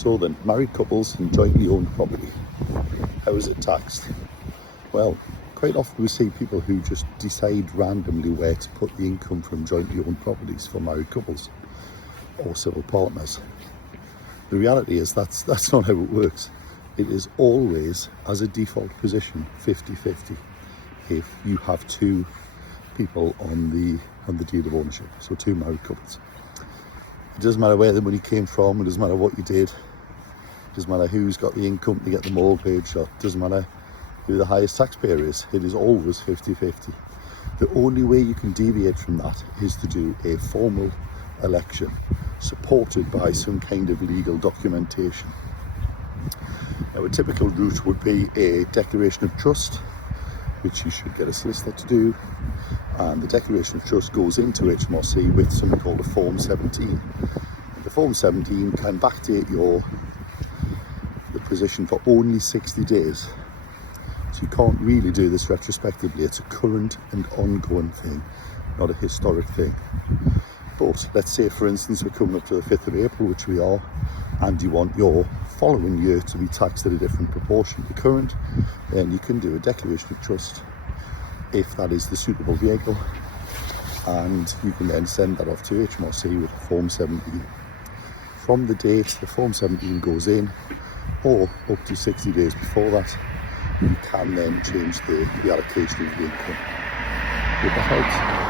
So then, married couples and jointly owned property, how is it taxed? Well, quite often we see people who just decide randomly where to put the income from jointly owned properties for married couples or civil partners. The reality is that's not how it works. It is always, as a default position, 50-50 if you have two people on the deed of ownership, so two married couples. It doesn't matter where the money came from, it doesn't matter what you did, it doesn't matter who's got the income to get the mortgage, or it doesn't matter who the highest taxpayer is, it is always 50-50. The only way you can deviate from that is to do a formal election supported by some kind of legal documentation. Now, a typical route would be a declaration of trust, which you should get a solicitor to do, and the declaration of trust goes into HMRC with something called a Form 17. And the Form 17 can backdate the position for only 60 days. So you can't really do this retrospectively. It's a current and ongoing thing, not a historic thing. But let's say, for instance, we're coming up to the 5th of April, which we are, and you want your following year to be taxed at a different proportion to current, then you can do a declaration of trust if that is the suitable vehicle, and you can then send that off to HMRC with Form 17. From the date the Form 17 goes in, or up to 60 days before that, you can then change the allocation of the income. Would that help?